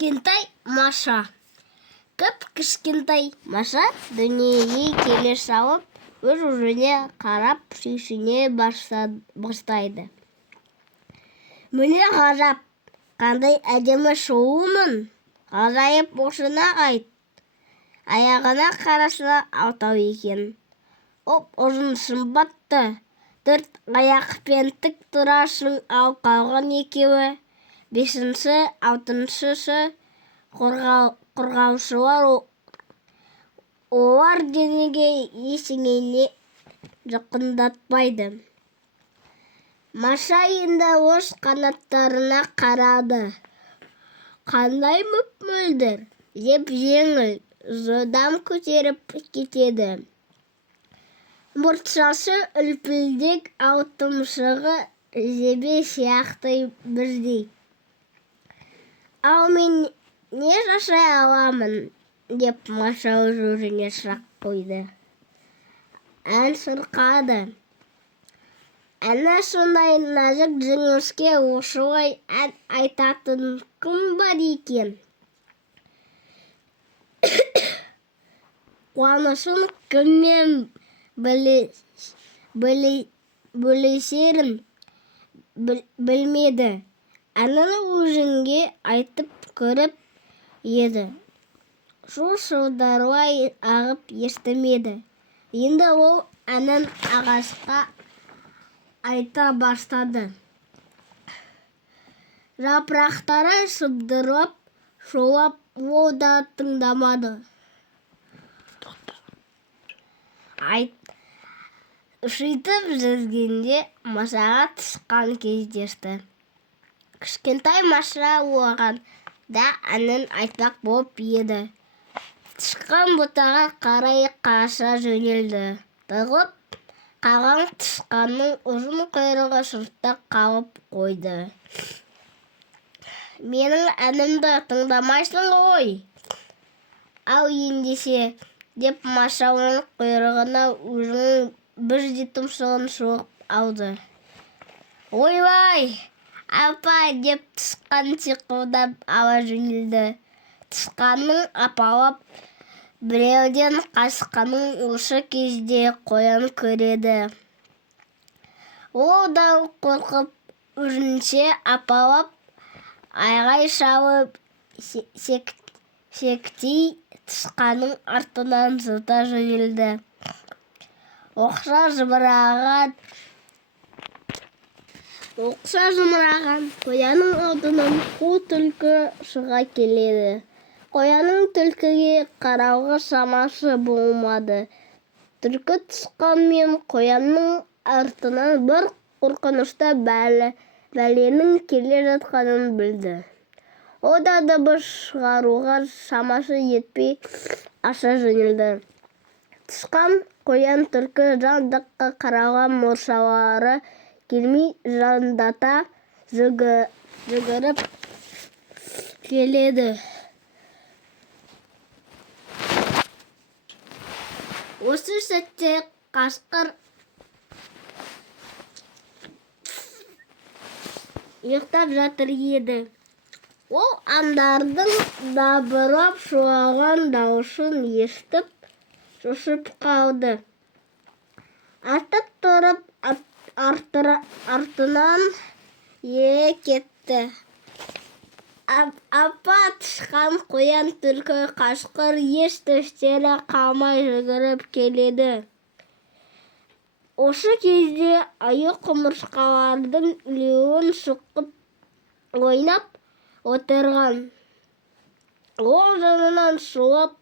Кішкентай Маша. Кішкентай Маша дүниеге келе салып, өз жүзіне қарап сүйсіне бастайды. Міне ғажап, қандай әдемі сұлумын. Ғажайып осыны айт. Аяғына қараса алтау екен. Ұзын сымбатты. 4 аяқпен тік тұрасың, ал қалған екеуі. 5-ші, 6-шысы қорғаушылар. Олар денеге ештеңені жақындатпайды. Маша енді өз қанаттарына қарады. Қандай мөп-мөлдір, жеп-жеңіл, жылдам көтеріп кетеді. Мұртшасы үлпілдек, ал тұмсығы жебе сияқты бірдей. Ал мен не жасай аламын, деп Маша өзіне сұрақ қойды. Ән шырқады. Әні сондай нәзік жіңішке, осылай ән айтатын кім бар екен? Қуанышын кіммен бөлісерін білмеді. Әнін өзіңге айтып көріп еді. Жылдарлай ағып естімеді. Енді ол әнін ағашқа айта бастады. Жапырақтары сыбдырлап, шулап, ол да тыңдамады. Сөйтіп жүргенде Машаға тышқан кездесті. Кішкентай Маша оған да әнін айтпақ болып еді. Тышқан бұтаға қарай қаша жөнелді. Тығып қалған тышқанның ұзын құйрығы сыртта қалып қойды. Менің әнімді тыңдамайсың ғой? Ал ендеше, деп Маша оның құйрығына өзінің бірде тұмсығын соғып алды. Ойбай, апа, деп тышқан сиқылдап ала жөнелді. Тышқанның апалап біреуден қашқанын осы кезде қоян көреді. Ол да қорқып өзінше апалап, айғай салып, сектей тышқанның артынан зыта жөнелді. Оқша зымыраған қоянның алдынан қу түлкі шыға келеді. Қоянның түлкіге қарауға шамасы болмады. Түлкі тышқан мен қоянның артынан бір қорқынышты бәленің келе жатқанын білді. Ол да дыбыс шығаруға шамасы жетпей аша жөнелді. Тышқан, қоян, түлкі жан-жаққа қарауға мұршалары келмей жандата жүгіріп келеді. Осы сәтте қасқыр ұйықтап жатыр еді. Ол аңдардың дабырап шулаған дауысын естіп шошып қалды. Атып тұрып артынан ере кетті. Апа, тышқан, қоян, түлкі, қасқыр ес-түстері қалмай жүгіріп келеді. Осы кезде аю құмырсқалардың илеуін шұқып ойнап отырған. Ол жанынан шулап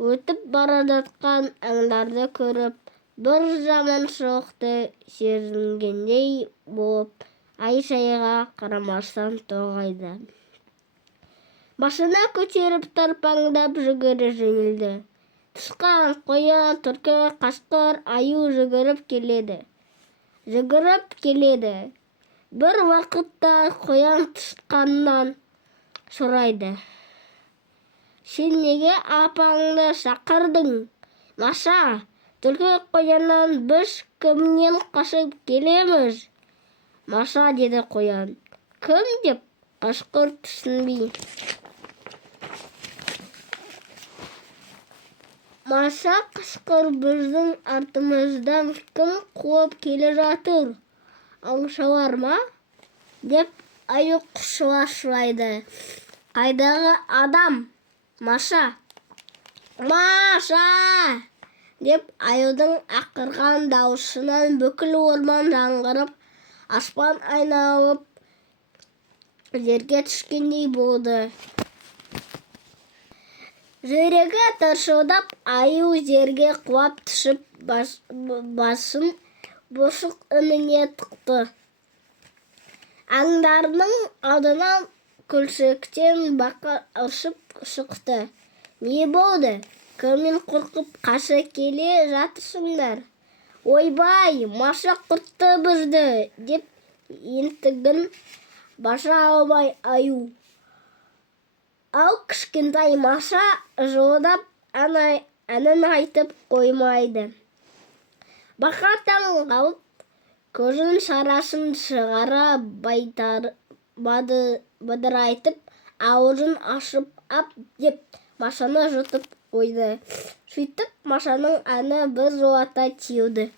өтіп бара жатқан аңдарды көріп, бір жаманшылықты сезінгендей болып, ай-шайға қарамастан тоғайды. Басына көтеріп тарпаңдап жүгіре жөнелді. Тышқан, қоян, түлкі, қасқыр, аю жүгіріп келеді. Бір уақытта қоян тышқаннан сұрайды. Сен неге апаңды шақырдың? Маша, түлкі қояннан біз кімнен қашып келеміз? Маша, деді қоян. Кім деп қасқыр түсінбей. Маша қышқыр, біздің артымыздан кім қуып келе жатыр? Аңшылар ма? Деп аю шулайды. Қайдағы адам? Маша! Маша! Деп аюдың ақырған дауысынан бүкіл орман жаңғырып, аспан айналып жерге түскендей болды. Жүрегі тыршылдап, аю жерге құлап түсіп, басын бұшық үніне тықты. Аңдарының алдынан күлшіктен бақыр ұшып шықты. Не болды? Кімнен қорқып қаша келе жатырсыңдар? Ойбай, Маша құртты бізді, деп ентігін баша алмай аю. Ал кішкентай Маша жылдап әнін айтып қоймайды. Бақа таң қалып, көзін шарасын шығара бадырайтып, аузын ашып ап деп Машаны жұтып қойды. Сөйтіп Машаның әні біржолата тиылды.